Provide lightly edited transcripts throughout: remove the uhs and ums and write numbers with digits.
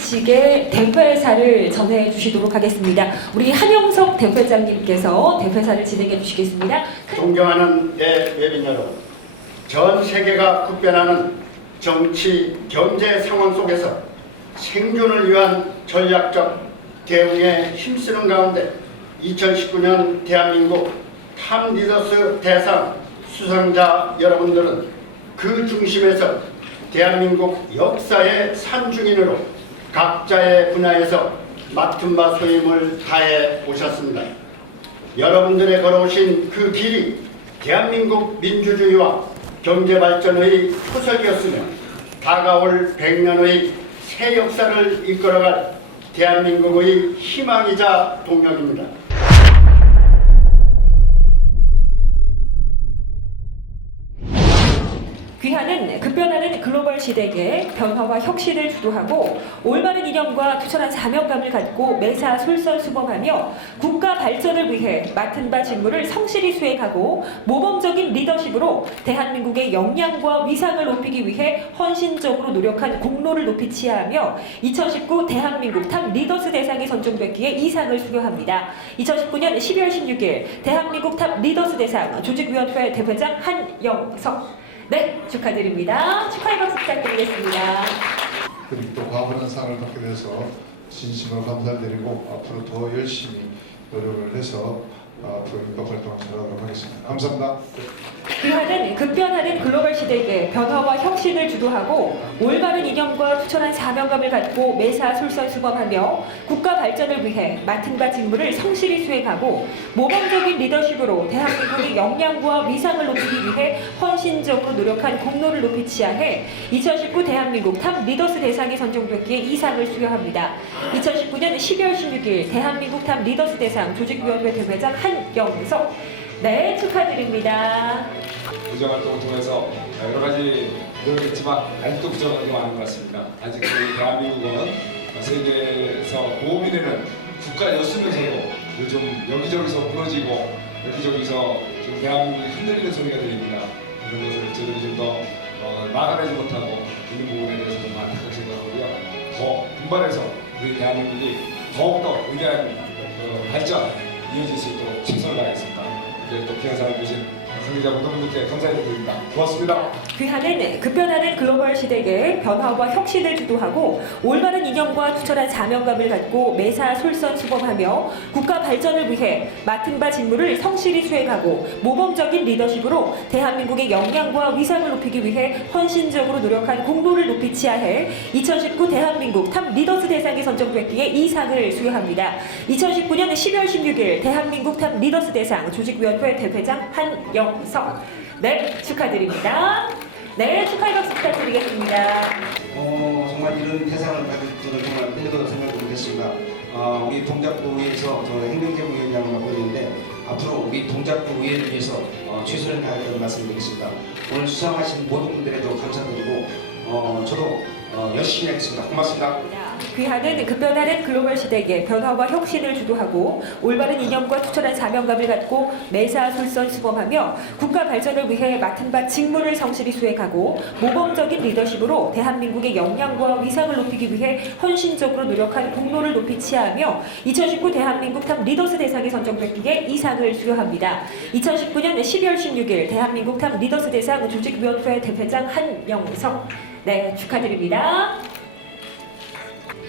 측의 대회사를 전해 주시도록 하겠습니다. 우리 한영석 대회장님께서 대회사를 진행해 주시겠습니다. 존경하는 외빈 여러분, 전 세계가 급변하는 정치, 경제 상황 속에서 생존을 위한 전략적 대응에 힘쓰는 가운데 2019년 대한민국 탑 리더스 대상 수상자 여러분들은 그 중심에서 대한민국 역사의 산중인으로 각자의 분야에서 맡은 바 소임을 다해 오셨습니다. 여러분들의 걸어오신 그 길이 대한민국 민주주의와 경제발전의 표석이었으며 다가올 100년의 새 역사를 이끌어갈 대한민국의 희망이자 동력입니다. 귀하는 급변하는 글로벌 시대의 변화와 혁신을 주도하고 올바른 이념과 투철한 사명감을 갖고 매사 솔선수범하며 국가 발전을 위해 맡은 바 직무를 성실히 수행하고 모범적인 리더십으로 대한민국의 역량과 위상을 높이기 위해 헌신적으로 노력한 공로를 높이 치하하며 2019 대한민국 탑 리더스 대상에 선정됐기에 이 상을 수여합니다. 2019년 12월 16일 대한민국 탑 리더스 대상 조직위원회 대회장 한영석. 네, 축하드립니다. 축하의 박수 부탁드리겠습니다. 그리고 또 과분한 상을 받게 돼서 진심으로 감사드리고 앞으로 더 열심히 노력을 해서 앞으로 인도 활동을 잘하도록 하겠습니다. 감사합니다. 귀하는 급변하는 글로벌 시대의 변화와 혁신을 주도하고 올바른 이념과 투철한 사명감을 갖고 매사 솔선수범하며 국가 발전을 위해 맡은 바 직무를 성실히 수행하고 모범적인 리더십으로 대한민국의 역량과 위상을 높이기 위해 헌신적으로 노력한 공로를 높이 치하해 2019 대한민국 탑 리더스 대상에 선정됐기에 이 상을 수여합니다. 2019년 12월 16일 대한민국 탑 리더스 대상 조직위원회 대회장 한영석. 네, 축하드립니다. 부정활동을 통해서 여러 가지 노력했지만 아직도 부정한 게 많은 것 같습니다. 아직 우리 대한민국은 세계에서 보험이 되는 국가였으면서도 요즘 여기저기서 무너지고 여기저기서 좀 대한민국이 흔들리는 소리가 들립니다. 이런 것을 저들이 좀 더 막아내지 못하고 있는 부분에 대해서 좀 안타깝게 생각하고요. 더 분발해서 우리 대한민국이 더욱더 위대한 발전 이어질 수 있도록 최선을 다하겠습니다. 또 기여사를 주신 관계자 모든 분들께 감사드립니다. 고맙습니다. 귀하는 급변하는 글로벌 시대의 변화와 혁신을 주도하고 올바른 이념과 투철한 사명감을 갖고 매사 솔선수범하며 국가 발전을 위해 맡은 바 직무를 성실히 수행하고 모범적인 리더십으로 대한민국의 역량과 위상을 높이기 위해 헌신적으로 노력한 공로를 높이 치하해 2019 대한민국 탑 리더스 대상에 선정됐기에 이 상을 수여합니다. 2019년 12월 16일 대한민국 탑 리더스 대상 조직위원회 대회장 한영석. 네, 축하드립니다. 네, 축하의 박수 부탁드리겠습니다. 정말 이런 대상을 받을 줄은 정말 꿈에도 생각도 못했습니다. 우리 동작구의회에서 저 행정재무위원장을 맡고 있는데 앞으로 우리 동작구의회를 위해서 최선을 다하겠다는 말씀드리겠습니다. 오늘 수상하신 모든 분들에도 감사드리고 저도 열심히 하겠습니다. 고맙습니다. 귀하는 급변하는 글로벌 시대의 변화와 혁신을 주도하고 올바른 이념과 투철한 사명감을 갖고 매사 솔선수범하며 국가 발전을 위해 맡은 바 직무를 성실히 수행하고 모범적인 리더십으로 대한민국의 역량과 위상을 높이기 위해 헌신적으로 노력한 공로를 높이 치하하며 2019 대한민국 탑 리더스 대상에 선정됐기에 이 상을 수여합니다. 2019년 12월 16일 대한민국 탑 리더스 대상 조직위원회 대회장 한영석. 네, 축하드립니다.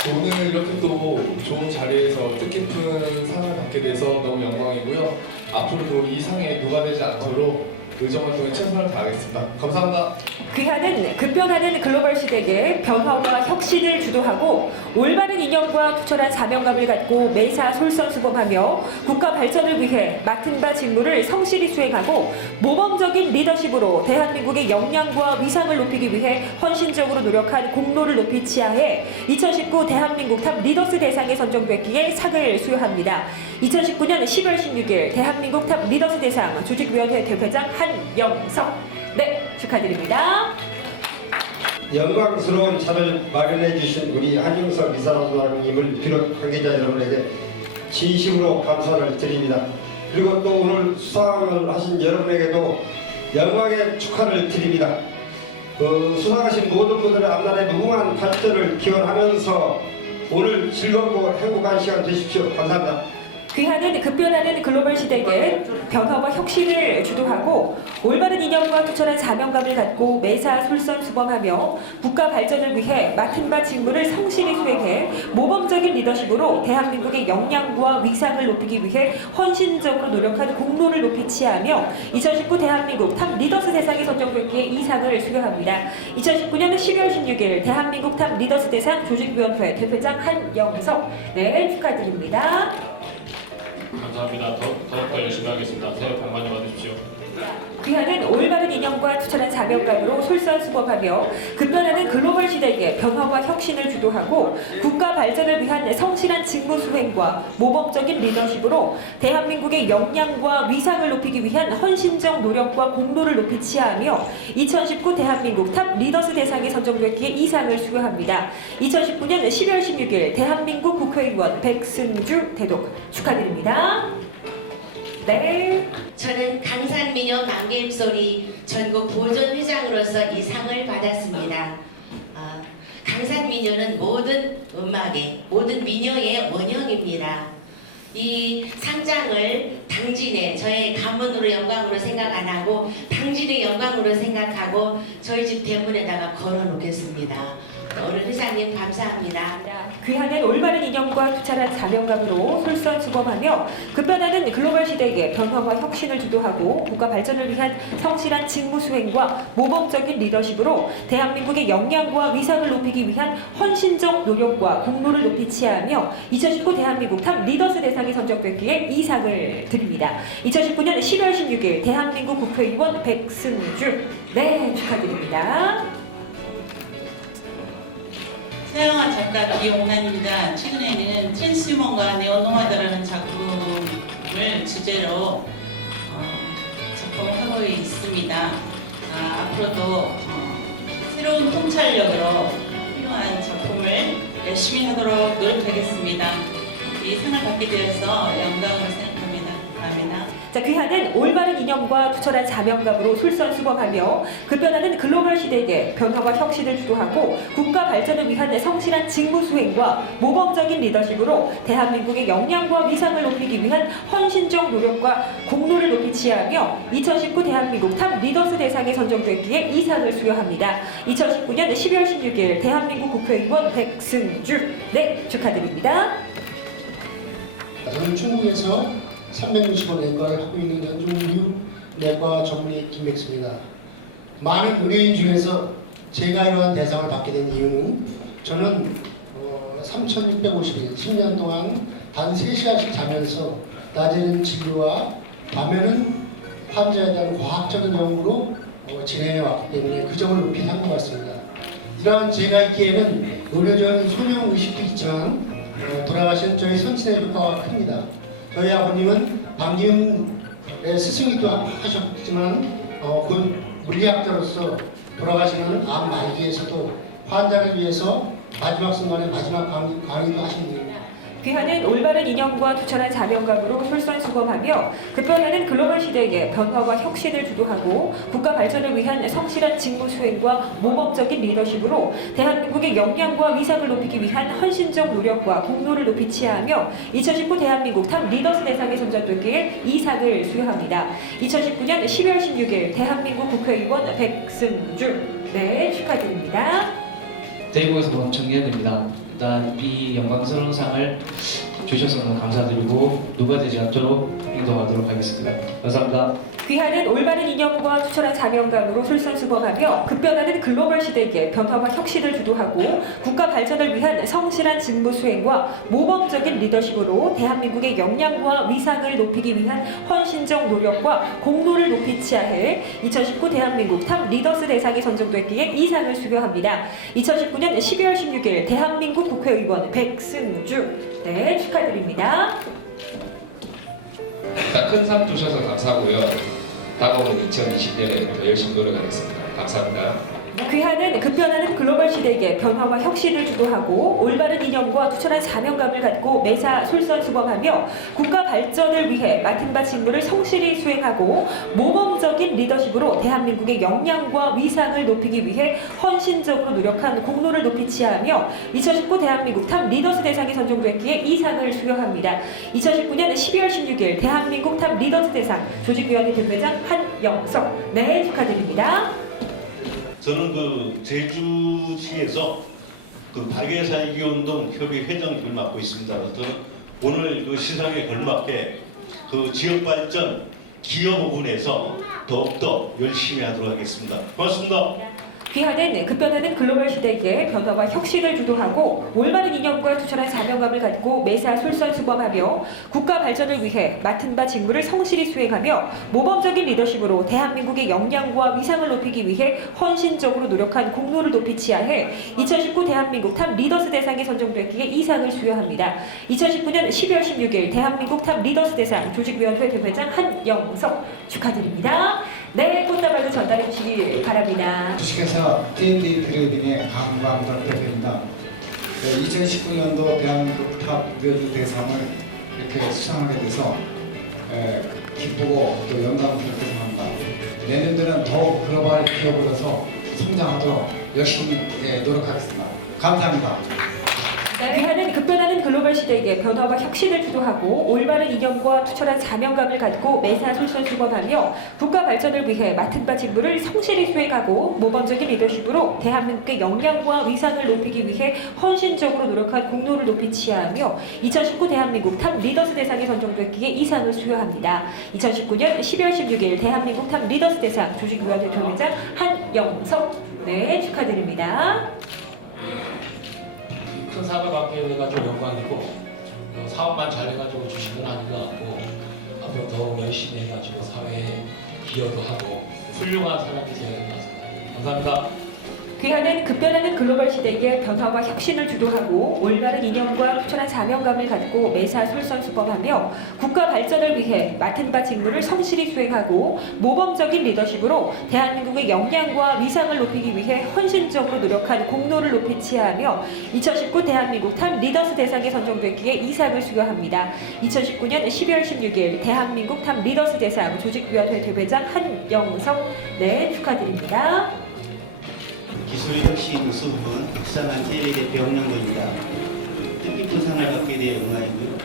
오늘 이렇게 또 좋은 자리에서 뜻깊은 상을 받게 돼서 너무 영광이고요. 앞으로도 이 상에 누가 되지 않도록 의정활동에 최선을 다하겠습니다. 감사합니다. 귀하는 급변하는 글로벌 시대의 변화와 혁신을 주도하고 올바른 이념과 투철한 사명감을 갖고 매사 솔선수범하며 국가 발전을 위해 맡은 바 직무를 성실히 수행하고 모범적인 리더십으로 대한민국의 역량과 위상을 높이기 위해 헌신적으로 노력한 공로를 높이 치하해 2019 대한민국 탑 리더스 대상에 선정됐기에 상을 수여합니다. 2019년 10월 16일 대한민국 탑 리더스 대상 조직위원회 대회장 한영석. 네, 축하드립니다. 영광스러운 자리를 마련해 주신 우리 한영석 이사장님을 비롯 관계자 여러분에게 진심으로 감사를 드립니다. 그리고 또 오늘 수상을 하신 여러분에게도 영광의 축하를 드립니다. 수상하신 모든 분들의 앞날의 무궁한 발전을 기원하면서 오늘 즐겁고 행복한 시간 되십시오. 감사합니다. 귀하는 급변하는 글로벌 시대에 변화와 혁신을 주도하고 올바른 이념과 투철한 사명감을 갖고 매사 솔선수범하며 국가 발전을 위해 맡은 바 직무를 성실히 수행해 모범적인 리더십으로 대한민국의 역량과 위상을 높이기 위해 헌신적으로 노력한 공로를 높이 치하며 2019 대한민국 탑 리더스 대상에 선정되기에 이상을 수여합니다. 2019년 12월 16일 대한민국 탑 리더스 대상 조직위원회 대표장 한영석, 네, 축하드립니다. 감사합니다. 더욱더 열심히 하겠습니다. 새해 복 많이 받으십시오. 귀하는 올바른 이념과 투철한 사명감으로 솔선수범하며 급변하는 글로벌 시대에 변화와 혁신을 주도하고 국가 발전을 위한 성실한 직무 수행과 모범적인 리더십으로 대한민국의 역량과 위상을 높이기 위한 헌신적 노력과 공로를 높이 치하하며 2019 대한민국 탑 리더스 대상에 선정되기에 이상을 수여합니다. 2019년 12월 16일 대한민국 국회의원 백승주 대독 축하드립니다. 네. 저는 강산민요 만개입소리 전국 보존회장으로서 이 상을 받았습니다. 강산민요는 모든 음악의, 모든 민요의 원형입니다. 이 상장을 당진의 저의 가문으로 영광으로 생각 안 하고 당진의 영광으로 생각하고 저희 집 대문에다가 걸어놓겠습니다. 오늘 회장님 감사합니다. 귀하는 올바른 이념과 투철한 사명감으로 솔선수범하며 급변하는 글로벌 시대에 변화와 혁신을 주도하고 국가 발전을 위한 성실한 직무 수행과 모범적인 리더십으로 대한민국의 역량과 위상을 높이기 위한 헌신적 노력과 공로를 높이 치하하며 2019 대한민국 탑 리더스 대상에 선정되기에 이 상을 드립니다. 2019년 12월 16일 대한민국 국회의원 백승주, 네, 축하드립니다. 서영아 작가 이용란입니다. 최근에는 트랜스휴먼과 네오노마드라는 작품을 주제로 작품을 하고 있습니다. 앞으로도 새로운 통찰력으로 훌륭한 작품을 열심히 하도록 노력하겠습니다. 이 상을 받게 되어서 영광으로 생각합니다. 감사합니다. 자, 귀하는 올바른 이념과 투철한 사명감으로 솔선수범하며 급변하는 글로벌 시대에 변화와 혁신을 주도하고 국가 발전을 위한 성실한 직무 수행과 모범적인 리더십으로 대한민국의 역량과 위상을 높이기 위한 헌신적 노력과 공로를 높이 치하하며 2019 대한민국 탑 리더스 대상에 선정되기에 이 상을 수여합니다. 2019년 12월 16일 대한민국 국회의원 백승주, 네, 축하드립니다. 저는 중국에서 365 내과를 하고 있는 연중류 내과 전문의 김백수입니다. 많은 의료인 중에서 제가 이러한 대상을 받게 된 이유는 저는 3,650일 10년 동안 단 3시간씩 자면서 낮에는 진료와 밤에는 환자에 대한 과학적인 연구로 진행해왔기 때문에 그 점을 높이 한 것 같습니다. 이러한 제가 있기에는 의료적인 소명 의식도 있지만 돌아가신 저희 선친의 효과가 큽니다. 저희 아버님은 방기훈의 스승이기도 하셨지만 물리학자로서 돌아가시는 암 말기에서도 환자를 위해서 마지막 순간에 마지막 강의도 하신 분입니다. 귀하는 올바른 이념과 투철한 사명감으로 솔선수범하며 급변하는 글로벌 시대에 변화와 혁신을 주도하고 국가 발전을 위한 성실한 직무 수행과 모범적인 리더십으로 대한민국의 역량과 위상을 높이기 위한 헌신적 노력과 공로를 높이 치하하며 2019 대한민국 탑 리더스 대상에 선정되기에 이 상을 수여합니다. 2019년 12월 16일 대한민국 국회의원 백승주, 네, 축하드립니다. 대구에서 본 정리해드립니다. 일단 이 영광스러운 상을 주셔서 너무 감사드리고 누가 되지 않도록 행동하도록 하겠습니다. 감사합니다. 귀하는 올바른 이념과 투철한 사명감으로 솔선수범하며 급변하는 글로벌 시대에 변화와 혁신을 주도하고 국가 발전을 위한 성실한 직무 수행과 모범적인 리더십으로 대한민국의 역량과 위상을 높이기 위한 헌신적 노력과 공로를 높이 치하해 2019 대한민국 탑 리더스 대상에 선정되기에 이 상을 수여합니다. 2019년 12월 16일 대한민국 국회의원 백승주, 네, 축하드립니다. 큰 상 주셔서 감사하고요. 다가오는 2020년에 더 열심히 노력하겠습니다. 감사합니다. 귀하는 급변하는 글로벌 시대에 변화와 혁신을 주도하고 올바른 이념과 투철한 사명감을 갖고 매사 솔선수범하며 국가 발전을 위해 맡은 바 직무를 성실히 수행하고 모범적인 리더십으로 대한민국의 역량과 위상을 높이기 위해 헌신적으로 노력한 공로를 높이 치하하며 2019 대한민국 탑 리더스 대상이 선정됐기에 이 상을 수여합니다. 2019년 12월 16일 대한민국 탑 리더스 대상 조직위원회 대표장 한영석. 네, 축하드립니다. 저는 그 제주시에서 그 박예살기운동 협의 회장직을 맡고 있습니다. 저는 오늘 그 시상에 걸맞게 그 지역 발전 기여 부분에서 더욱더 열심히 하도록 하겠습니다. 고맙습니다. 귀하는 급변하는 글로벌 시대에 변화와 혁신을 주도하고 올바른 이념과 투철한 사명감을 갖고 매사 솔선수범하며 국가 발전을 위해 맡은 바 직무를 성실히 수행하며 모범적인 리더십으로 대한민국의 역량과 위상을 높이기 위해 헌신적으로 노력한 공로를 높이 치하해 2019 대한민국 탑 리더스 대상에 선정됐기에 이 상을 수여합니다. 2019년 12월 16일 대한민국 탑 리더스 대상 조직위원회 대표장 한영석 축하드립니다. 네, 꽃다발도 전달해 주시기 바랍니다. 주식회사 TNT 트레이딩의 강광덕 대표입니다. 2019년도 대한민국 탑 리더스 대상을 이렇게 수상하게 돼서 기쁘고 또 영광스럽게 생각합니다. 내년도는 더욱 글로벌 기업으로서 성장하도록 열심히 노력하겠습니다. 감사합니다. 귀하는 급변하는 글로벌 시대에 변화와 혁신을 주도하고 올바른 이념과 투철한 사명감을 갖고 매사 솔선수범하며 국가 발전을 위해 맡은 바 직무를 성실히 수행하고 모범적인 리더십으로 대한민국의 역량과 위상을 높이기 위해 헌신적으로 노력한 공로를 높이 치하하며 2019 대한민국 탑 리더스 대상에 선정됐기에 이 상을 수여합니다. 2019년 12월 16일 대한민국 탑 리더스 대상 조직위원회 대표장 한영석. 네, 축하드립니다. 큰 사업을 맡게 돼가지고 영광이고 사업만 잘해가지고 주신 건 아닌 것 같고 앞으로 더욱 열심히 해가지고 사회에 기여도 하고 훌륭한 사람이 되어야 될 것 같습니다. 감사합니다. 귀하는 급변하는 글로벌 시대에 변화와 혁신을 주도하고 올바른 이념과 투철한 사명감을 갖고 매사 솔선수범하며 국가 발전을 위해 맡은 바 직무를 성실히 수행하고 모범적인 리더십으로 대한민국의 역량과 위상을 높이기 위해 헌신적으로 노력한 공로를 높이 치하하며 2019 대한민국 탑 리더스 대상에 선정됐기에 이 상을 수여합니다. 2019년 12월 16일 대한민국 탑 리더스 대상 조직위원회 대표장 한영석. 네, 축하드립니다. 기술혁신 수부분 국산한 체력의 병영도입니다. 뜻깊은 상을 받게 되어 영광이고요.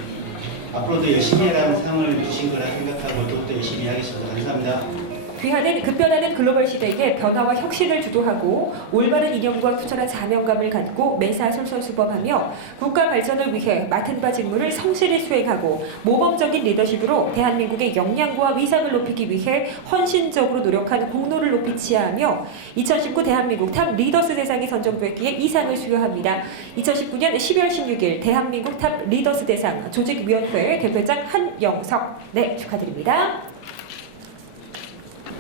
앞으로도 열심히 해라는 상을 주신 거라 생각하고 더욱더 열심히 하겠습니다. 감사합니다. 귀하는 급변하는 글로벌 시대에 변화와 혁신을 주도하고 올바른 이념과 투철한 사명감을 갖고 매사 솔선수범하며 국가 발전을 위해 맡은 바 직무를 성실히 수행하고 모범적인 리더십으로 대한민국의 역량과 위상을 높이기 위해 헌신적으로 노력한 공로를 높이 치하하며 2019 대한민국 탑 리더스 대상이 선정됐기에 이 상을 수여합니다. 2019년 12월 16일 대한민국 탑 리더스 대상 조직위원회 대표장 한영석. 네, 축하드립니다.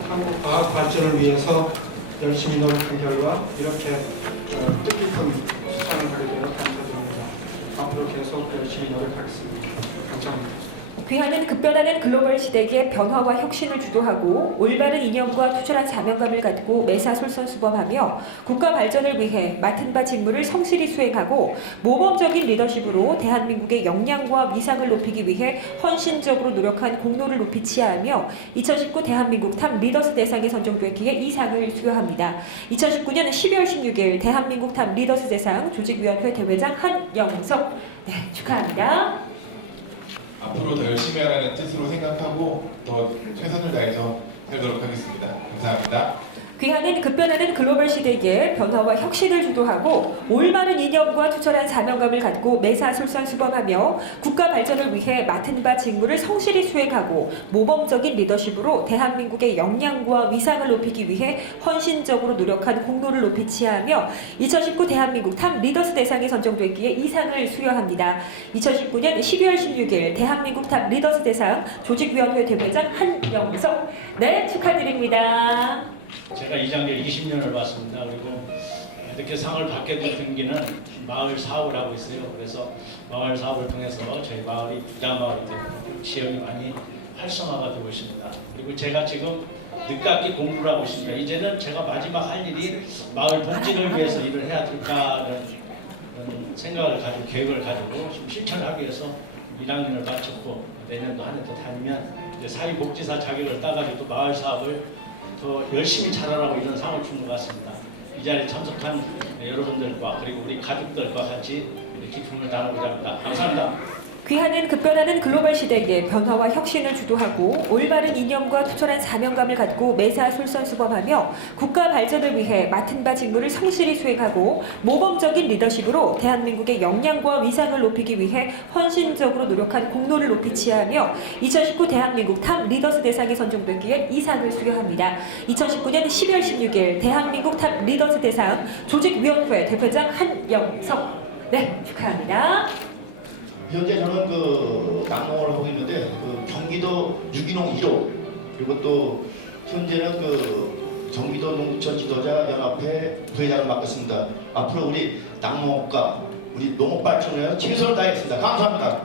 한국 과학 발전을 위해서 열심히 노력한 결과 이렇게 뜻깊은 수상을 하게 되어 감사드립니다. 앞으로 계속 열심히 노력하겠습니다. 감사합니다. 귀하는 급변하는 글로벌 시대에 변화와 혁신을 주도하고 올바른 이념과 투철한 사명감을 갖고 매사 솔선수범하며 국가 발전을 위해 맡은 바 직무를 성실히 수행하고 모범적인 리더십으로 대한민국의 역량과 위상을 높이기 위해 헌신적으로 노력한 공로를 높이 치하하며 2019 대한민국 탑 리더스 대상에 선정됐기에 이 상을 수여합니다. 2019년 12월 16일 대한민국 탑 리더스 대상 조직위원회 대회장 한영석. 네, 축하합니다. 앞으로 더 열심히 하라는 뜻으로 생각하고 더 최선을 다해서 살도록 하겠습니다. 감사합니다. 귀하는 급변하는 글로벌 시대에 변화와 혁신을 주도하고 올바른 이념과 투철한 사명감을 갖고 매사 솔선수범하며 국가 발전을 위해 맡은 바 직무를 성실히 수행하고 모범적인 리더십으로 대한민국의 역량과 위상을 높이기 위해 헌신적으로 노력한 공로를 높이 치하하며 2019 대한민국 탑 리더스 대상에 선정됐기에 이 상을 수여합니다. 2019년 12월 16일 대한민국 탑 리더스 대상 조직위원회 대표장 한영석. 네, 축하드립니다. 제가 이 장를 20년을 봤습니다. 그리고 이렇게 상을 받게 된 계기는 마을 사업을 하고 있어요. 그래서 마을 사업을 통해서 저희 마을이 부자 마을이 되고 지역이 많이 활성화가 되고 있습니다. 그리고 제가 지금 늦깎이 공부를 하고 있습니다. 이제는 제가 마지막 할 일이 마을 복지를 위해서 일을 해야 될까라는 생각을 가지고 계획을 가지고 지금 실천하기 위해서 1학년을 마쳤고 내년도 한 해 더 다니면 이제 사회복지사 자격을 따가지고 또 마을 사업을 더 열심히 잘하라고 이런 상을 준 것 같습니다. 이 자리에 참석한 여러분들과 그리고 우리 가족들과 같이 기쁨을 나누고자 합니다. 감사합니다. 귀하는 급변하는 글로벌 시대의 변화와 혁신을 주도하고 올바른 이념과 투철한 사명감을 갖고 매사 솔선수범하며 국가 발전을 위해 맡은 바 직무를 성실히 수행하고 모범적인 리더십으로 대한민국의 역량과 위상을 높이기 위해 헌신적으로 노력한 공로를 높이 치하하며 2019 대한민국 탑 리더스 대상에 선정되기에 이 상을 수여합니다. 2019년 12월 16일 대한민국 탑 리더스 대상 조직위원회 대표장 한영석. 네, 축하합니다. 현재 저는 낙농을 하고 있는데 경기도 유기농 1호 그리고 또 현재는 경기도 농촌 지도자 연합회 부회장을 맡고 있습니다. 앞으로 우리 낙농업과 우리 농업 발전을 위해 최선을 다하겠습니다. 감사합니다.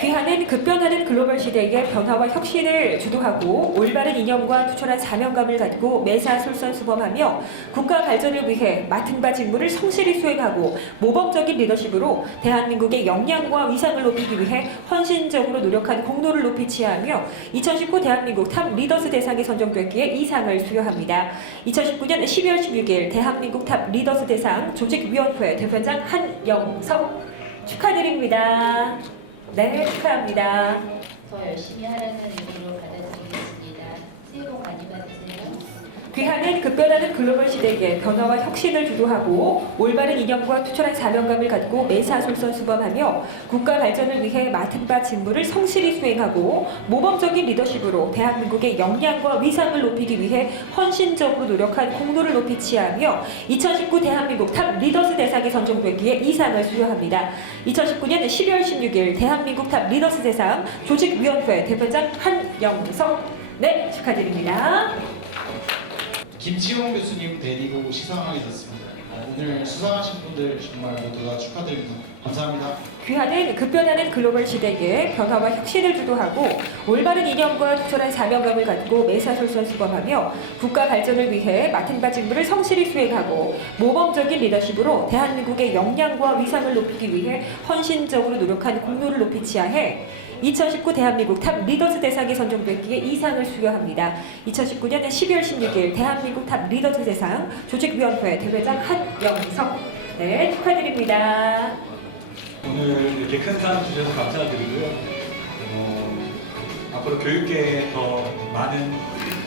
귀하는 급변하는 글로벌 시대의 변화와 혁신을 주도하고 올바른 이념과 투철한 사명감을 갖고 매사 솔선수범하며 국가 발전을 위해 맡은 바 직무를 성실히 수행하고 모범적인 리더십으로 대한민국의 역량과 위상을 높이기 위해 헌신적으로 노력한 공로를 높이 치하하며 2019 대한민국 탑 리더스 대상에 선정됐기에 이 상을 수여합니다. 2019년 12월 16일 대한민국 탑 리더스 대상 조직위원회 대표장 한영석 축하드립니다. 네, 축하합니다. 더 열심히 하라는 의미로 받아들이겠습니다. 새해 복 많이 받으세요. 귀하는 급변하는 글로벌 시대의 변화와 혁신을 주도하고 올바른 이념과 투철한 사명감을 갖고 매사 솔선수범하며 국가 발전을 위해 맡은 바 직무를 성실히 수행하고 모범적인 리더십으로 대한민국의 역량과 위상을 높이기 위해 헌신적으로 노력한 공로를 높이 치하하며 2019 대한민국 탑 리더스 대상에 선정되기에 이 상을 수여합니다. 2019년 12월 16일 대한민국 탑 리더스 대상 조직위원회 대표장 한영석. 네, 축하드립니다. 김치용 교수님 데리고 시상하게 됐습니다. 오늘 수상하신 분들 정말 모두 다 축하드립니다. 감사합니다. 귀하는 급변하는 글로벌 시대의 변화와 혁신을 주도하고 올바른 이념과 투철한 사명감을 갖고 매사 솔선수범하며 국가 발전을 위해 맡은 바 직무를 성실히 수행하고 모범적인 리더십으로 대한민국의 역량과 위상을 높이기 위해 헌신적으로 노력한 공로를 높이 치하해 2019 대한민국 탑 리더스 대상에 선정됐기에 이 상을 수여합니다. 2019년 12월 16일 대한민국 탑 리더스 대상 조직위원회 대표장 한영석. 네, 축하드립니다. 오늘 이렇게 큰 상 주셔서 감사드리고요. 앞으로 교육계에 더 많은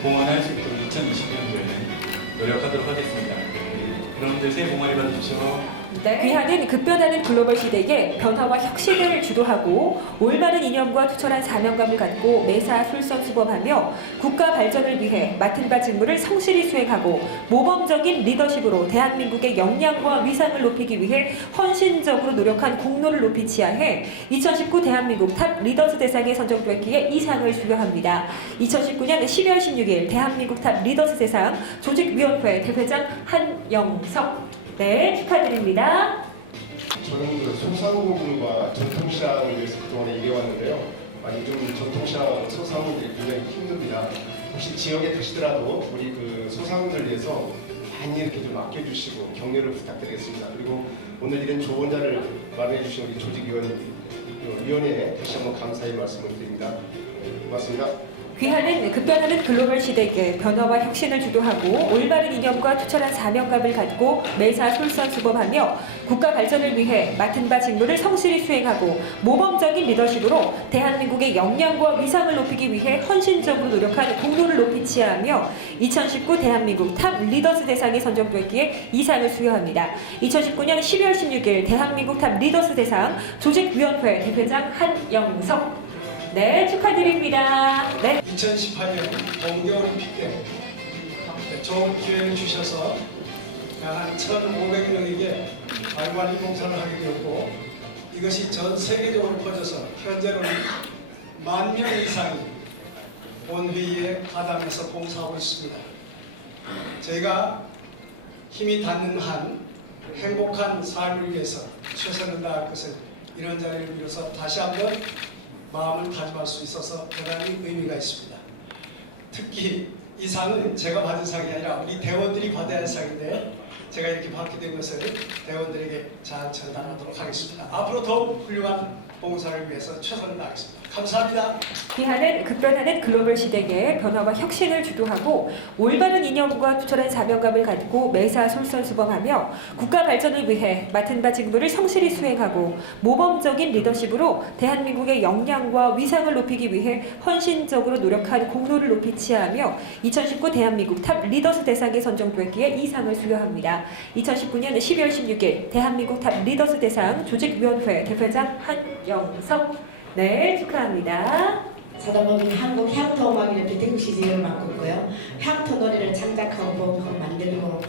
공헌할 수 있도록 2020년도에는 노력하도록 하겠습니다. 여러분들 새해 복 많이 받으십시오. 귀하는 급변하는 글로벌 시대의 변화와 혁신을 주도하고 올바른 이념과 투철한 사명감을 갖고 매사 솔선수범하며 국가 발전을 위해 맡은 바 직무를 성실히 수행하고 모범적인 리더십으로 대한민국의 역량과 위상을 높이기 위해 헌신적으로 노력한 공로를 높이 치하해 2019 대한민국 탑 리더스 대상에 선정됐기에 이 상을 수여합니다. 2019년 12월 16일 대한민국 탑 리더스 대상 조직위원회 대표장 한영석. 네, 축하드립니다. 저는 소상공인과 전통시장을 위해서 그동안에 일해왔는데요. 많이 좀 전통시장 소상공인들이 굉장히 힘듭니다. 혹시 지역에 가시더라도 우리 소상공인들 위해서 많이 이렇게 좀 아껴주시고 격려를 부탁드리겠습니다. 그리고 오늘 이런 좋은 자를 마련해 주신 우리 조직위원회에 다시 한번 감사의 말씀을 드립니다. 고맙습니다. 귀하는 급변하는 글로벌 시대의 변화와 혁신을 주도하고 올바른 이념과 투철한 사명감을 갖고 매사 솔선수범하며 국가 발전을 위해 맡은 바 직무를 성실히 수행하고 모범적인 리더십으로 대한민국의 역량과 위상을 높이기 위해 헌신적으로 노력한 공로를 높이 치하하며 2019 대한민국 탑 리더스 대상에 선정됐기에 이 상을 수여합니다. 2019년 12월 16일 대한민국 탑 리더스 대상 조직위원회 대표장 한영석. 네, 축하드립니다. 네. 2018년 동계올림픽 때 좋은 기회를 주셔서 한 1,500명에게 발관리 봉사를 하게 되었고 이것이 전 세계적으로 퍼져서 현재로는 10,000명 이상이 본회의에 가담해서 봉사하고 있습니다. 저희가 힘이 닿는 한 행복한 삶을 위해서 최선을 다할 것을 이런 자리를 빌어서 다시 한번 마음을 다짐할 수 있어서 대단히 의미가 있습니다. 특히 이 상은 제가 받은 상이 아니라 우리 대원들이 받아야 할 상인데 제가 이렇게 받게 된 것을 대원들에게 잘 전달하도록 하겠습니다. 앞으로 더욱 훌륭한 봉사를 위해서 최선을 다하겠습니다. 감사합니다. 귀하는 급변하는 글로벌 시대의 변화와 혁신을 주도하고 올바른 이념과 투철한 사명감을 가지고 매사 솔선수범하며 국가 발전을 위해 맡은 바 직무를 성실히 수행하고 모범적인 리더십으로 대한민국의 역량과 위상을 높이기 위해 헌신적으로 노력한 공로를 높이 치하하며 2019 대한민국 탑 리더스 대상에 선정되기에 이 상을 수여합니다. 2019년 12월 16일 대한민국 탑 리더스 대상 조직위원회 대표장 한영석. 네, 축하합니다. 사단법인 한국향토음악연합회 대구시제를 맡고 있고요. 향토 노래를 창작하고 보급하고 만들고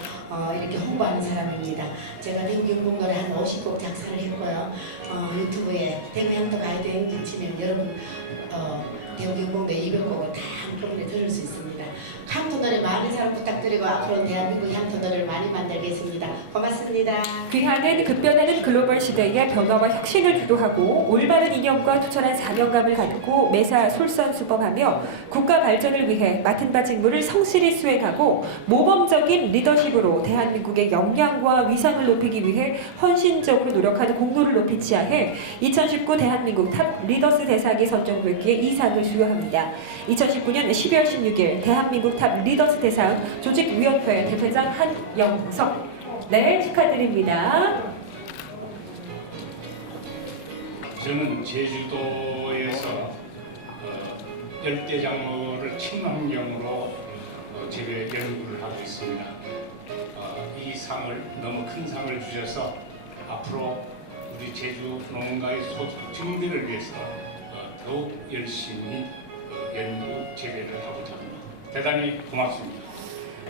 이렇게 홍보하는 사람입니다. 제가 대구 경북 노래 한 50곡 작사를 했고요. 유튜브에 대구 향토 가이드 행진 치면 여러분 대구 경북 노래 200곡을 다 한꺼번에 들을 수 있습니다. 향토 노래 많은 사랑 부탁드리고 앞으로 대한민국 향토 노래를 많이 만들겠습니다. 고맙습니다. 귀하는 급변하는 글로벌 시대의 변화와 혁신을 주도하고 올바른 이념과 투철한 사명감을 가지고 매사 솔선수범하며 국가 발전을 위해 맡은 바 직무를 성실히 수행하고 모범적인 리더십으로 대한민국의 역량과 위상을 높이기 위해 헌신적으로 노력하는 공로를 높이 치하해 2019 대한민국 탑 리더스 대상에 선정되기에 이 상을 수여합니다. 2019년 12월 16일 대한민국 탑 리더스 대상 조직위원회 대표장 한영석. 네, 축하드립니다. 저는 제주도에서 열대장어를 친환경으로 재배 연구를 하고 있습니다. 이 상을 너무 큰 상을 주셔서 앞으로 우리 제주 농가의 소득 증대를 위해서 더욱 열심히 연구 재배를 하고자 합니다. 대단히 고맙습니다.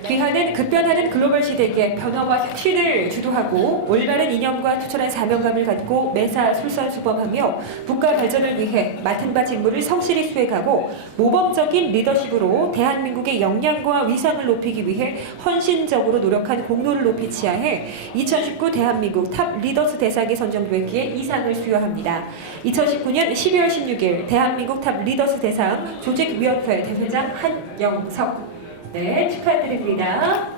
귀하는 급변하는 글로벌 시대의 변화와 혁신을 주도하고 올바른 이념과 투철한 사명감을 갖고 매사 솔선수범하며 국가 발전을 위해 맡은 바 직무를 성실히 수행하고 모범적인 리더십으로 대한민국의 역량과 위상을 높이기 위해 헌신적으로 노력한 공로를 높이 치하해 2019 대한민국 탑 리더스 대상에 선정되기에 이 상을 수여합니다. 2019년 12월 16일 대한민국 탑 리더스 대상 조직위원회 대표장 한영석. 네, 축하드립니다.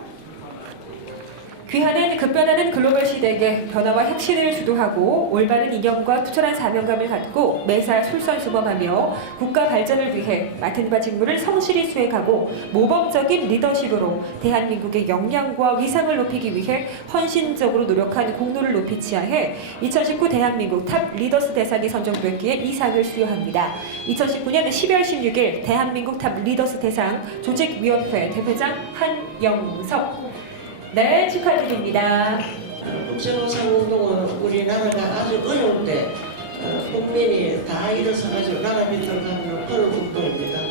귀하는 급변하는 글로벌 시대의 변화와 혁신을 주도하고 올바른 이념과 투철한 사명감을 갖고 매사 솔선수범하며 국가 발전을 위해 맡은 바 직무를 성실히 수행하고 모범적인 리더십으로 대한민국의 역량과 위상을 높이기 위해 헌신적으로 노력한 공로를 높이 치하해 2019 대한민국 탑 리더스 대상에 선정되기에 이 상을 수여합니다. 2019년 12월 16일 대한민국 탑 리더스 대상 조직위원회 대표장 한영석. 네, 축하드립니다. 국제공산운동은 우리나라가 아주 어려울 때 국민이 다 일어서가지고 나라 비틀어가는 그런 운동입니다.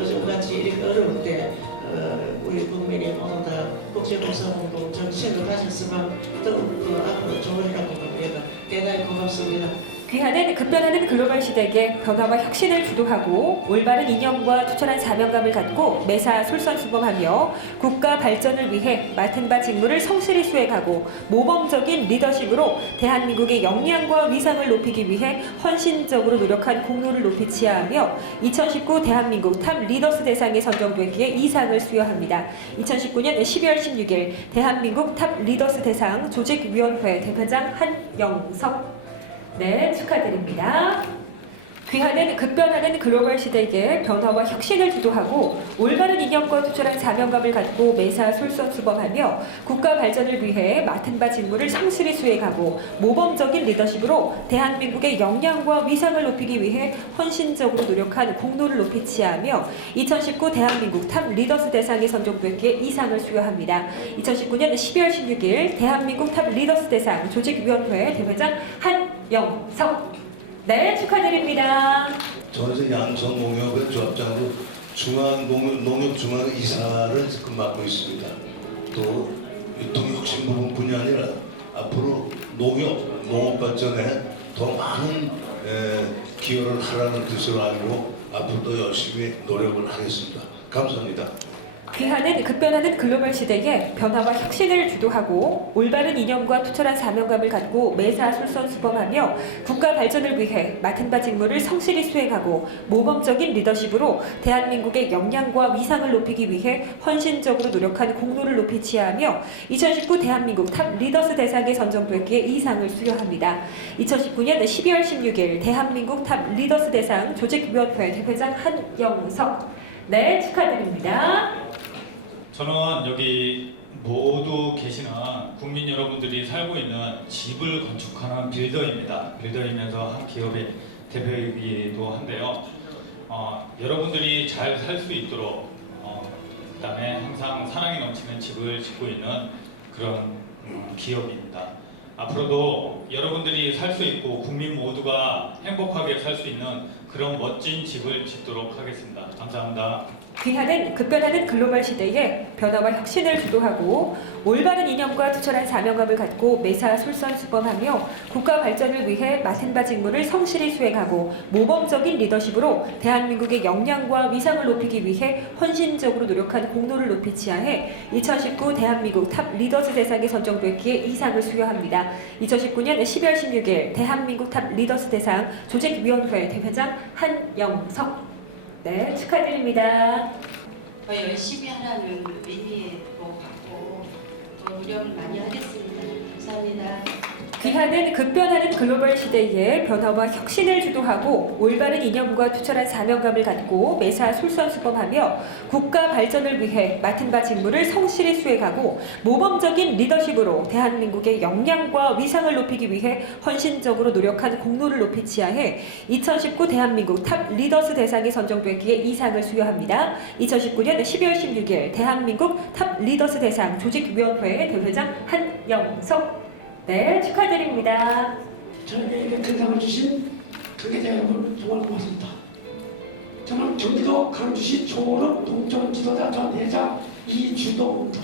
요즘 같이 이렇게 어려울 때 우리 국민이 모두 다 국제공산운동 정신을 가졌으면 더욱 앞으로 좋으리라고 봅니다. 대단히 고맙습니다. 귀하는 급변하는 글로벌 시대의 변화와 혁신을 주도하고 올바른 이념과 투철한 사명감을 갖고 매사 솔선수범하며 국가 발전을 위해 맡은 바 직무를 성실히 수행하고 모범적인 리더십으로 대한민국의 역량과 위상을 높이기 위해 헌신적으로 노력한 공로를 높이 치하하며 2019 대한민국 탑 리더스 대상에 선정되기에 이 상을 수여합니다. 2019년 12월 16일 대한민국 탑 리더스 대상 조직위원회 대표장 한영석. 네, 축하드립니다. 귀하는 급변하는 글로벌 시대의 변화와 혁신을 주도하고 올바른 이념과 투철한 사명감을 갖고 매사 솔선수범하며 국가 발전을 위해 맡은 바 직무를 성실히 수행하고 모범적인 리더십으로 대한민국의 역량과 위상을 높이기 위해 헌신적으로 노력한 공로를 높이 치하하며 2019 대한민국 탑 리더스 대상에 선정되기에 이 상을 수여합니다. 2019년 12월 16일 대한민국 탑 리더스 대상 조직위원회 대표장 한영석. 네, 축하드립니다. 저는 양성농협의 조합장으로 중앙농협중앙이사를 지금 맡고 있습니다. 또 유통혁신 부분뿐이 아니라 앞으로 농업 발전에 더 많은 기여를 하라는 뜻으로 알고 앞으로도 열심히 노력을 하겠습니다. 감사합니다. 귀하는 급변하는 글로벌 시대에 변화와 혁신을 주도하고 올바른 이념과 투철한 사명감을 갖고 매사 솔선수범하며 국가 발전을 위해 맡은 바 직무를 성실히 수행하고 모범적인 리더십으로 대한민국의 역량과 위상을 높이기 위해 헌신적으로 노력한 공로를 높이 치하하며 2019 대한민국 탑 리더스 대상에 선정되기에 이 상을 수여합니다. 2019년 12월 16일 대한민국 탑 리더스 대상 조직위원회 대회장 한영석. 네, 축하드립니다. 저는 여기 모두 계시는 국민 여러분들이 살고 있는 집을 건축하는 빌더입니다. 빌더이면서 한 기업의 대표이기도 한데요. 여러분들이 잘 살 수 있도록 그다음에 항상 사랑이 넘치는 집을 짓고 있는 그런 기업입니다. 앞으로도 여러분들이 살 수 있고 국민 모두가 행복하게 살 수 있는 그런 멋진 집을 짓도록 하겠습니다. 감사합니다. 귀하는 급변하는 글로벌 시대에 변화와 혁신을 주도하고 올바른 이념과 투철한 사명감을 갖고 매사 솔선수범하며 국가 발전을 위해 맡은 바 직무를 성실히 수행하고 모범적인 리더십으로 대한민국의 역량과 위상을 높이기 위해 헌신적으로 노력한 공로를 높이 치하해 2019 대한민국 탑 리더스 대상에 선정됐기에 이 상을 수여합니다. 2019년 12월 16일 대한민국 탑 리더스 대상 조직위원회 대회장 한영석. 네, 축하드립니다. 더 열심히 하라는 의미도 갖고 더 노력을 많이 하겠습니다. 감사합니다. 귀하는 급변하는 글로벌 시대에 변화와 혁신을 주도하고 올바른 이념과 투철한 사명감을 갖고 매사 솔선수범하며 국가 발전을 위해 맡은 바 직무를 성실히 수행하고 모범적인 리더십으로 대한민국의 역량과 위상을 높이기 위해 헌신적으로 노력한 공로를 높이 치하해 2019 대한민국 탑 리더스 대상에 선정되기에 이 상을 수여합니다. 2019년 12월 16일 대한민국 탑 리더스 대상 조직위원회 대회장 한영석. 네, 축하드립니다. 저에게 이렇게 대상을 주신 관계자 여러분 정말 고맙습니다. 저는 경기도 강주시 조원읍 농촌 지도자 전 회장 이주동입니다.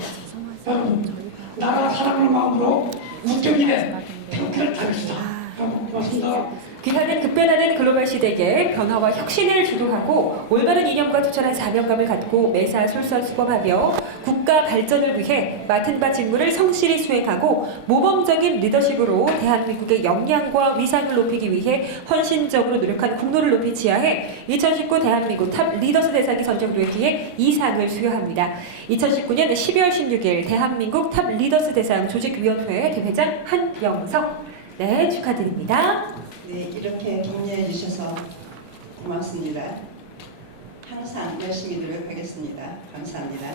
여러분, 나라 사랑하는 마음으로 국경일에 태극기를 달겠습니다. 여러분 고맙습니다. 귀하는 급변하는 글로벌 시대에 변화와 혁신을 주도하고 올바른 이념과 투철한 사명감을 갖고 매사 솔선수범하며 국가 발전을 위해 맡은 바 직무를 성실히 수행하고 모범적인 리더십으로 대한민국의 역량과 위상을 높이기 위해 헌신적으로 노력한 공로를 높이 치하해 2019 대한민국 탑 리더스 대상에 선정되기에 이 상을 수여합니다. 2019년 12월 16일 대한민국 탑 리더스 대상 조직위원회 대회장 한영석. 네, 축하드립니다. 네, 이렇게 격려해 주셔서 고맙습니다. 항상 열심히 노력하겠습니다. 감사합니다.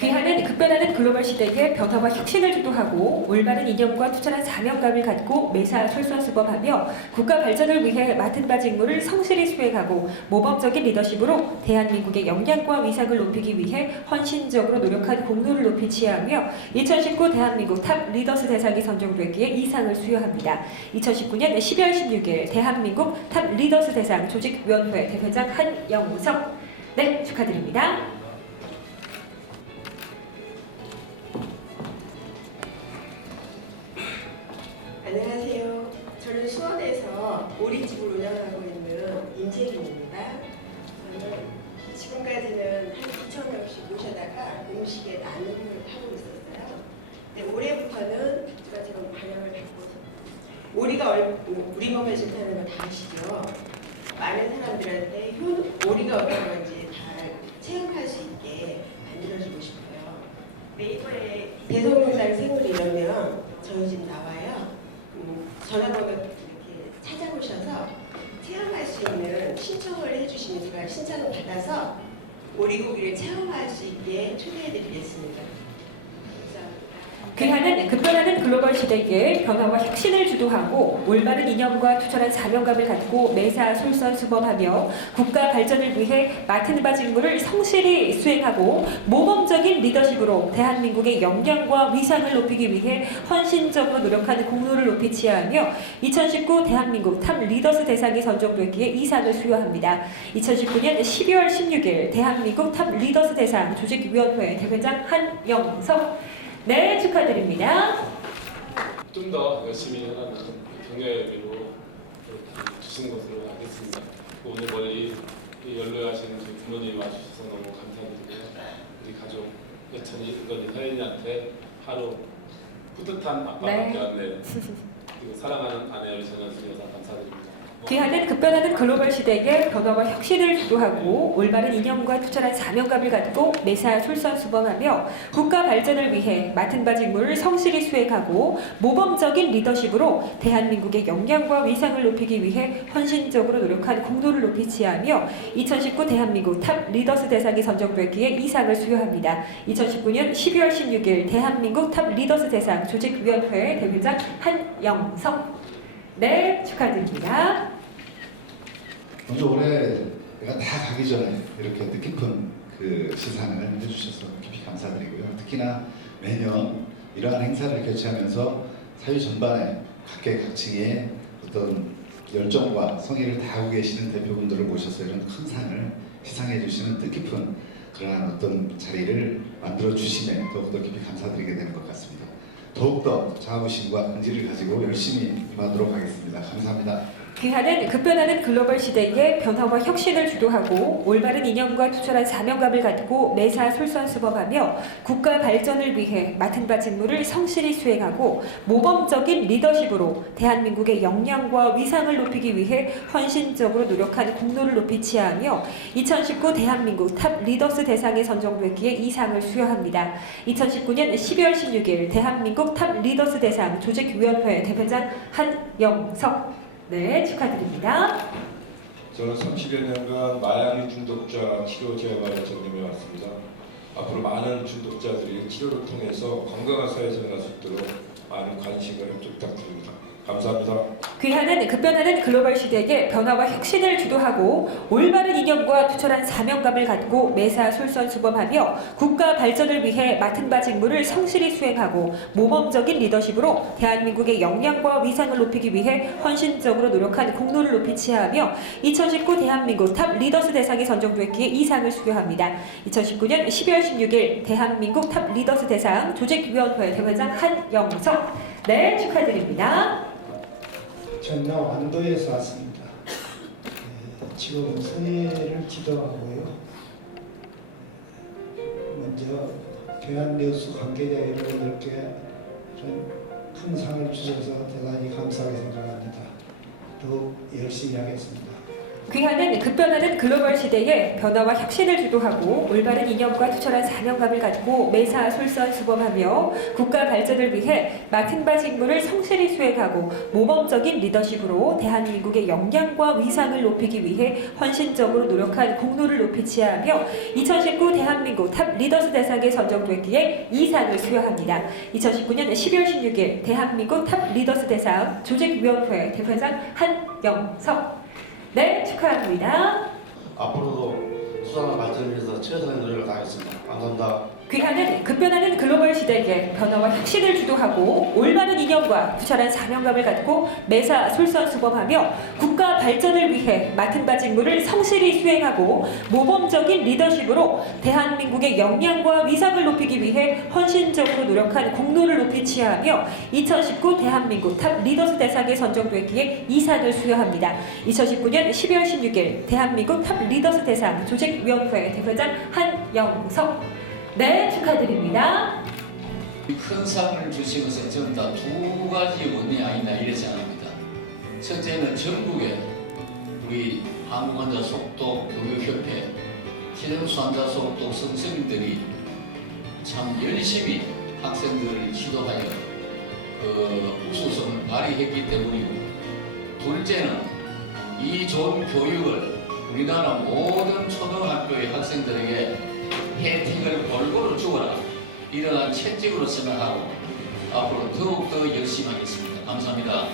귀하는 급변하는 글로벌 시대에 변화와 혁신을 주도하고 올바른 이념과 투철한 사명감을 갖고 매사 솔선수범하며 국가 발전을 위해 맡은 바 직무를 성실히 수행하고 모범적인 리더십으로 대한민국의 역량과 위상을 높이기 위해 헌신적으로 노력한 공로를 높이 치하하며 2019 대한민국 탑 리더스 대상에 선정되기에 이 상을 수여합니다. 2019년 12월 16일 대한민국 탑 리더스 대상 조직위원회 대회장 한영석. 네, 축하드립니다. 안녕하세요. 저는 수원에서 오리집을 운영하고 있는 임재빈입니다. 저는 지금까지는 한 2,000명씩 모셔다가 음식에 나눔을 하고 있었어요. 근데 올해부터는 제가 지금 발령을 받고 오리가 우리 몸에 좋다는 거 다 아시죠? 많은 사람들한테 오리가 어떤 건지 다 체험할 수 있게 만들어주고 싶어요. 네이버에 대성공단 생물 이러면 저희 집 나와요. 전화번호 이렇게 찾아보셔서 체험할 수 있는 신청을 해주시면 제가 신청을 받아서 오리고기를 체험할 수 있게 초대해드리겠습니다. 귀하는 급변하는 글로벌 시대에 변화와 혁신을 주도하고 올바른 이념과 투철한 사명감을 갖고 매사 솔선수범하며 국가 발전을 위해 맡은 바 직무를 성실히 수행하고 모범적인 리더십으로 대한민국의 역량과 위상을 높이기 위해 헌신적으로 노력하는 공로를 높이 치하하며 2019 대한민국 탑 리더스 대상에 선정되기에 이 상을 수여합니다. 2019년 12월 16일 대한민국 탑 리더스 대상 조직위원회 대회장 한영석. 네, 축하드립니다. 좀 더 열심히 하라는 격려의 의미로 주신 것으로 알겠습니다. 오늘 멀리 연로하신 부모님 와주셔서 너무 감사드리고요. 우리 가족 여천이 은건이 서연이한테 하루 뿌듯한 아빠가 네. 되었네요. 그리고 사랑하는 아내 우리 전현숙 여사 감사드립니다. 귀하는 급변하는 글로벌 시대에 변화와 혁신을 주도하고 올바른 이념과 투철한 사명감을 갖고 매사 솔선수범하며 국가 발전을 위해 맡은 바 직무를 성실히 수행하고 모범적인 리더십으로 대한민국의 역량과 위상을 높이기 위해 헌신적으로 노력한 공로를 높이 치하며 2019 대한민국 탑 리더스 대상에 선정됐기에 이 상을 수여합니다. 2019년 12월 16일 대한민국 탑 리더스 대상 조직위원회 대회장 한영석. 네, 축하드립니다. 먼저 올해가 다 가기 전에 이렇게 뜻깊은 그 시상을 해주셔서 깊이 감사드리고요. 특히나 매년 이러한 행사를 개최하면서 사회 전반에 각계각층의 어떤 열정과 성의를 다하고 계시는 대표분들을 모셔서 이런 큰 상을 시상해 주시는 뜻깊은 그러한 어떤 자리를 만들어 주심에 더욱더 깊이 감사드리게 되는 것 같습니다. 더욱더 자부심과 긍지를 가지고 열심히 임하도록 하겠습니다. 감사합니다. 귀하는 급변하는 글로벌 시대에 변화와 혁신을 주도하고 올바른 이념과 투철한 사명감을 갖고 매사 솔선수범하며 국가 발전을 위해 맡은 바 직무를 성실히 수행하고 모범적인 리더십으로 대한민국의 역량과 위상을 높이기 위해 헌신적으로 노력한 공로를 높이 치하하며 2019 대한민국 탑 리더스 대상에 선정됐기에 이 상을 수여합니다. 2019년 12월 16일 대한민국 탑 리더스 대상 조직위원회 대표장 한영석. 네, 축하드립니다. 저는 30여 년간 마약 중독자 치료 재활에 전념해 왔습니다. 앞으로 많은 중독자들이 치료를 통해서 건강한 사회생활을 할 수 있도록 많은 관심과 협조 부탁드립니다. 감사합니다. 귀하는 급변하는 글로벌 시대에 변화와 혁신을 주도하고 올바른 이념과 투철한 사명감을 갖고 매사 솔선수범하며 국가 발전을 위해 맡은 바 직무를 성실히 수행하고 모범적인 리더십으로 대한민국의 역량과 위상을 높이기 위해 헌신적으로 노력한 공로를 높이 치하하며 2019 대한민국 탑 리더스 대상에 선정됐기에 이 상을 수여합니다. 2019년 12월 16일 대한민국 탑 리더스 대상 조직위원회 대회장 한영석. 네, 축하드립니다. 전남 완도에서 왔습니다. 지금 새해를 기도하고요. 먼저 대한뉴스 관계자 여러분들께 이런 큰 상을 주셔서 대단히 감사하게 생각합니다. 더욱 열심히 하겠습니다. 귀하는 급변하는 글로벌 시대에 변화와 혁신을 주도하고 올바른 이념과 투철한 사명감을 갖고 매사 솔선수범하며 국가 발전을 위해 맡은 바 직무를 성실히 수행하고 모범적인 리더십으로 대한민국의 역량과 위상을 높이기 위해 헌신적으로 노력한 공로를 높이 치하하며 2019 대한민국 탑 리더스 대상에 선정됐기에 이 상을 수여합니다. 2019년 12월 16일 대한민국 탑 리더스 대상 조직위원회 대표장 한영석. 네, 축하합니다. 앞으로도 수상화 발전을 위해서 최선의 노력을 다하겠습니다. 감사합니다. 귀하는 급변하는 글로벌 시대에 변화와 혁신을 주도하고 올바른 이념과 투철한 사명감을 갖고 매사 솔선수범하며 국가 발전을 위해 맡은 바 직무를 성실히 수행하고 모범적인 리더십으로 대한민국의 역량과 위상을 높이기 위해 헌신적으로 노력한 공로를 높이 치하하며 2019 대한민국 탑 리더스 대상에 선정됐기에 이 상을 수여합니다. 2019년 12월 16일 대한민국 탑 리더스 대상 조직위원회 대표장 한영석. 네, 축하드립니다. 큰 상을 주신 것은 전부 다 두 가지 원인이 아니나 이래 생각합니다. 첫째는 전국에 우리 한국환자 속독 교육협회, 기능수환자 속독 선생님들이 참 열심히 학생들을 지도하여 우수성을 발휘했기 때문이고, 둘째는 이 좋은 교육을 우리나라 모든 초등학교의 학생들에게 혜택을 골고루 주어라, 이러한 채찍으로 생각하고 앞으로 더욱더 열심히 하겠습니다. 감사합니다.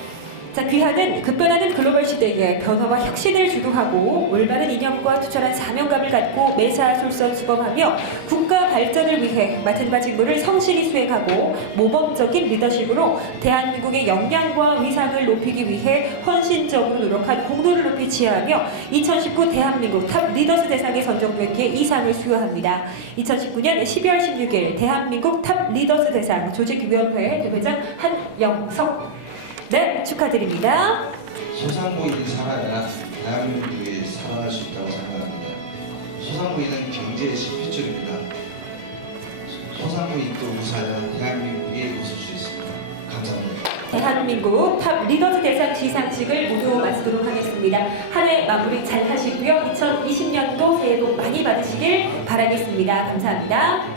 자, 귀하는 급변하는 글로벌 시대에 변화와 혁신을 주도하고 올바른 이념과 투철한 사명감을 갖고 매사 솔선수범하며 국가 발전을 위해 맡은 바 직무를 성실히 수행하고 모범적인 리더십으로 대한민국의 역량과 위상을 높이기 위해 헌신적으로 노력한 공로를 높이 치하하며 2019 대한민국 탑 리더스 대상에 선정됐기에 이 상을 수여합니다. 2019년 12월 16일 대한민국 탑 리더스 대상 조직위원회 대표장 한영석. 네, 축하드립니다. 소상공인이 살아야 대한민국이 살아날 수 있다고 생각합니다. 소상공인은 경제의 10핏줄입니다. 소상공인이 또 우수하면 대한민국이 웃을 수 있습니다. 감사합니다. 대한민국 탑 리더즈 대상 시상식을 모두 마치도록 하겠습니다. 한 해 마무리 잘 하시고요. 2020년도 새해 복 많이 받으시길 바라겠습니다. 감사합니다.